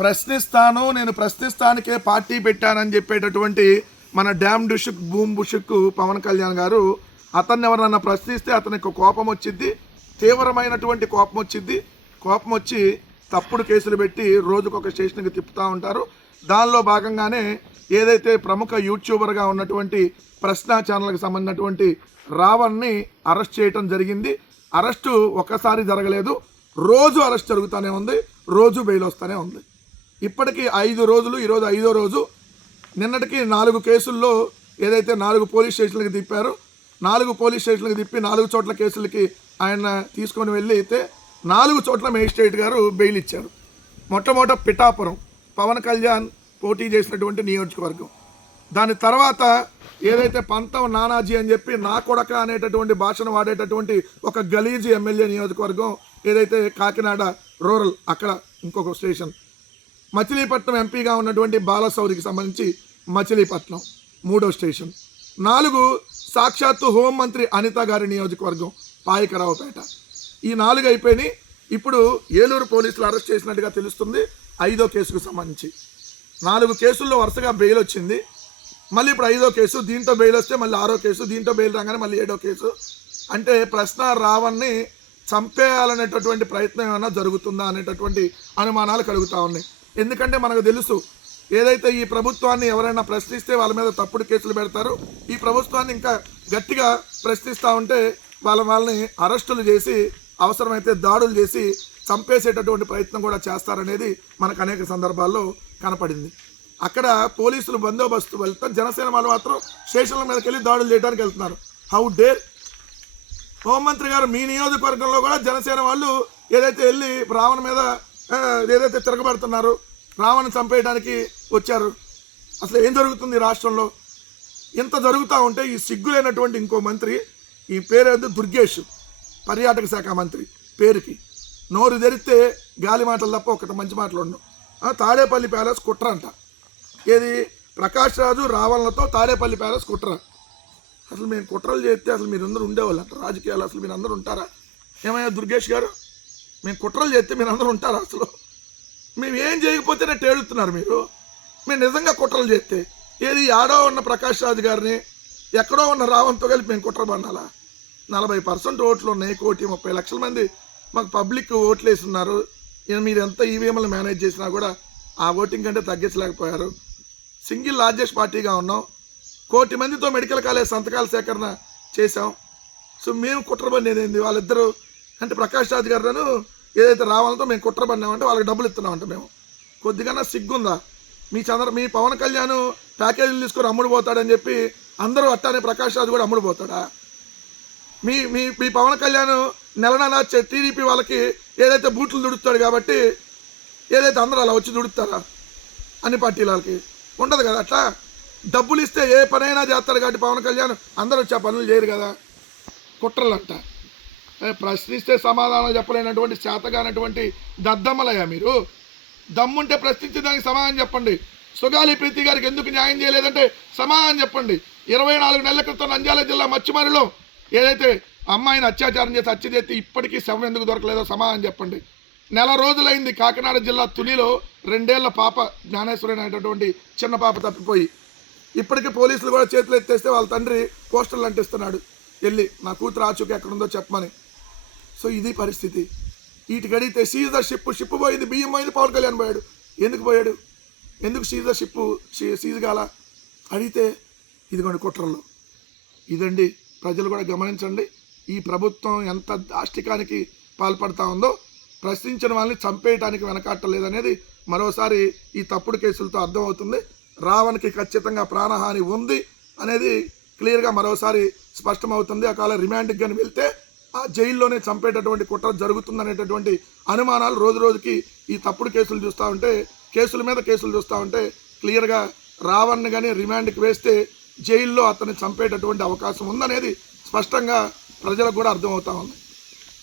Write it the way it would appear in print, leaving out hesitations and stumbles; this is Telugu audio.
ప్రశ్నిస్తాను, నేను ప్రశ్నిస్తానికే పార్టీ పెట్టానని చెప్పేటటువంటి మన డ్యామ్ బుషుక్ బూమ్ బుషుక్ పవన్ కళ్యాణ్ గారు అతన్ని ఎవరన్నా ప్రశ్నిస్తే అతనికి కోపం వచ్చింది, తీవ్రమైనటువంటి కోపం వచ్చింది. కోపం వచ్చి తప్పుడు కేసులు పెట్టి రోజుకొక స్టేషన్కి తిప్పుతూ ఉంటారు. దానిలో భాగంగానే ఏదైతే ప్రముఖ యూట్యూబర్గా ఉన్నటువంటి ప్రశ్న ఛానల్కి సంబంధించినటువంటి రావణ్ని అరెస్ట్ చేయటం జరిగింది. అరెస్టు ఒక్కసారి జరగలేదు, రోజు అరెస్ట్ జరుగుతూనే ఉంది, రోజు బెయిల్ వస్తూనే ఉంది. ఇప్పటికీ 5 రోజులు, ఈరోజు 5వ రోజు. నిన్నటికి 4 కేసుల్లో ఏదైతే 4 పోలీస్ స్టేషన్లకి తిప్పారో 4 పోలీస్ స్టేషన్లకి తిప్పి 4 చోట్ల కేసులకి ఆయన తీసుకొని వెళ్ళి అయితే 4 చోట్ల మేజిస్ట్రేట్ గారు బెయిల్ ఇచ్చారు. మొట్టమొదట పిఠాపురం పవన్ కళ్యాణ్ పోటీ చేసినటువంటి నియోజకవర్గం. దాని తర్వాత ఏదైతే పంతం నానాజీ అని చెప్పి నా కొడక అనేటటువంటి భాషను వాడేటటువంటి ఒక గలీజీ ఎమ్మెల్యే నియోజకవర్గం ఏదైతే కాకినాడ రూరల్, అక్కడ ఇంకొక స్టేషన్. మచిలీపట్నం ఎంపీగా ఉన్నటువంటి బాలశౌరికి సంబంధించి మచిలీపట్నం 3వ స్టేషన్. 4 సాక్షాత్తు హోంమంత్రి అనిత గారి నియోజకవర్గం పాయకరావుపేట. ఈ 4 అయిపోయినాయి. ఇప్పుడు ఏలూరు పోలీసులు అరెస్ట్ చేసినట్టుగా తెలుస్తుంది 5వ కేసుకు సంబంధించి. 4 కేసుల్లో వరుసగా బెయిల్ వచ్చింది. మళ్ళీ ఇప్పుడు 5వ కేసు, దీంతో బెయిల్ వస్తే మళ్ళీ 6వ కేసు, దీంతో బెయిల్ రాగానే మళ్ళీ 7వ కేసు. అంటే ప్రశ్న రావణ్ని చంపేయాలనేటటువంటి ప్రయత్నం ఏమైనా జరుగుతుందా అనేటటువంటి అనుమానాలు కలుగుతూ ఉన్నాయి. ఎందుకంటే మనకు తెలుసు, ఏదైతే ఈ ప్రభుత్వాన్ని ఎవరైనా ప్రశ్నిస్తే వాళ్ళ మీద తప్పుడు కేసులు పెడతారు. ఈ ప్రభుత్వాన్ని ఇంకా గట్టిగా ప్రశ్నిస్తూ ఉంటే వాళ్ళని అరెస్టులు చేసి అవసరమైతే దాడులు చేసి చంపేసేటటువంటి ప్రయత్నం కూడా చేస్తారనేది మనకు అనేక సందర్భాల్లో కనపడింది. అక్కడ పోలీసులు బందోబస్తు వెళ్తారు, జనసేన వాళ్ళు మాత్రం స్టేషన్ల మీదకి వెళ్ళి దాడులు చేయడానికి వెళ్తున్నారు. How dare! హోంమంత్రి గారు మీ నియోజకవర్గంలో కూడా జనసేన వాళ్ళు ఏదైతే వెళ్ళి రావణ్ మీద ఏదైతే తిరగబడుతున్నారు, రావణ్ చంపేయడానికి వచ్చారు. అసలు ఏం జరుగుతుంది రాష్ట్రంలో? ఇంత జరుగుతూ ఉంటే ఈ సిగ్గులైనటువంటి ఇంకో మంత్రి, ఈ పేరు దుర్గేష్, పర్యాటక శాఖ మంత్రి పేరుకి నోరు తెరిస్తే గాలి మాటలు తప్ప ఒకటి మంచి మాటలు ఉండవు. తాడేపల్లి ప్యాలెస్ కుట్ర అంట. ఏది? ప్రకాష్ రాజు రావణ్లతో తాడేపల్లి ప్యాలెస్ కుట్ర. అసలు మేము కుట్రలు చేస్తే అసలు మీరందరూ ఉండేవాళ్ళు అంట రాజకీయాలు. అసలు మీరు అందరూ ఉంటారా? ఏమయ్యా దుర్గేష్ గారు, మేము కుట్రలు చేస్తే మీరు అందరూ ఉంటారా? అసలు మేము ఏం చేయకపోతేనే తేడుతున్నారు మీరు. మేము నిజంగా కుట్రలు చేస్తే ఏది ఆడో ఉన్న ప్రకాష్ రాజు గారిని ఎక్కడో ఉన్న రావణ్తో కలిపి మేము కుట్ర పన్నాలా? 40% ఓట్లు ఉన్నాయి, 1,30,00,000 మంది మాకు పబ్లిక్ ఓట్లు వేస్తున్నారు. మీరు ఎంత ఈవీఎంలు మేనేజ్ చేసినా కూడా ఆ ఓటింగ్ కంటే తగ్గించలేకపోయారు. సింగిల్ లార్జెస్ట్ పార్టీగా ఉన్నాం. 1,00,00,000 మందితో మెడికల్ కాలేజ్ సంతకాల సేకరణ చేశాం. సో మేము కుట్ర పనేది ఏంది? వాళ్ళిద్దరూ అంటే ప్రకాష్ రాజు గారు ఏదైతే రావాలంతో మేము కుట్ర పన్నామంటే వాళ్ళకి డబ్బులు ఇస్తున్నామంటే మేము కొద్దిగా సిగ్గుందా? మీ పవన్ కళ్యాణ్ ప్యాకేజీలు తీసుకొని అమ్ముడు పోతాడని చెప్పి అందరూ అట్టానే ప్రకాష్ రాజు కూడా అమ్ముడు పోతాడా? మీ పవన్ కళ్యాణ్ నెల టీడీపీ వాళ్ళకి ఏదైతే బూట్లు దుడుతాడు కాబట్టి ఏదైతే అందరూ అలా వచ్చి దుడుతారా? అన్ని పార్టీల వాళ్ళకి ఉండదు కదా. అట్లా డబ్బులు ఇస్తే ఏ పనైనా చేస్తాడు కాబట్టి పవన్ కళ్యాణ్ అందరూ వచ్చి ఆ పనులు చేయరు కదా. కుట్రలంట. ప్రశ్నిస్తే సమాధానం చెప్పలేనటువంటి చేతగానటువంటి దద్దమ్మలయ్యా మీరు. దమ్ముంటే ప్రశ్నించే దానికి సమాధానం చెప్పండి. సుగాలి ప్రీతి గారికి ఎందుకు న్యాయం చేయలేదంటే సమాధానం చెప్పండి. 24 నెలల క్రితం నంద్యాల జిల్లా మచ్చిమరిలో ఏదైతే అమ్మాయిని అత్యాచారం చేసి హత్య చేస్తే ఇప్పటికీ శవం ఎందుకు దొరకలేదో సమాధానం చెప్పండి. 1 నెల రోజులైంది కాకినాడ జిల్లా తునిలో 2 ఏళ్ల పాప జ్ఞానేశ్వరి అనేటటువంటి చిన్న పాప తప్పిపోయి ఇప్పటికీ పోలీసులు కూడా చేతులు ఎత్తేస్తే వాళ్ళ తండ్రి పోస్టర్లు అంటిస్తున్నాడు, వెళ్ళి నా కూతురు ఆచూకీ ఎక్కడుందో చెప్పమని. సో ఇది పరిస్థితి. వీటికి అడిగితే సీజ్ ద షిప్ పోయింది, బియ్యం పోయింది, పవన్ కళ్యాణ్ పోయాడు. ఎందుకు పోయాడు? ఎందుకు సీజ్ ద షిప్ సీజ్ కాల అడిగితే ఇదిగోండి కుట్రల్లో. ఇదండి, ప్రజలు కూడా గమనించండి ఈ ప్రభుత్వం ఎంత దాష్టికానికి పాల్పడతా ఉందో. ప్రశ్నించిన వాళ్ళని చంపేయడానికి వెనకాట్టలేదనేది మరోసారి ఈ తప్పుడు కేసులతో అర్థమవుతుంది. రావణ్కి ఖచ్చితంగా ప్రాణహాని ఉంది అనేది క్లియర్గా మరోసారి స్పష్టమవుతుంది. ఒకవేళ రిమాండ్కి కానీ వెళ్తే ఆ జైల్లోనే చంపేటటువంటి కుట్ర జరుగుతుందనేటటువంటి అనుమానాలు రోజు రోజుకి ఈ తప్పుడు కేసులు చూస్తూ ఉంటే, కేసుల మీద కేసులు చూస్తూ ఉంటే క్లియర్గా రావణ్ని కానీ రిమాండ్కి వేస్తే జైల్లో అతన్ని చంపేటటువంటి అవకాశం ఉందనేది స్పష్టంగా ప్రజలకు కూడా అర్థమవుతా ఉంది.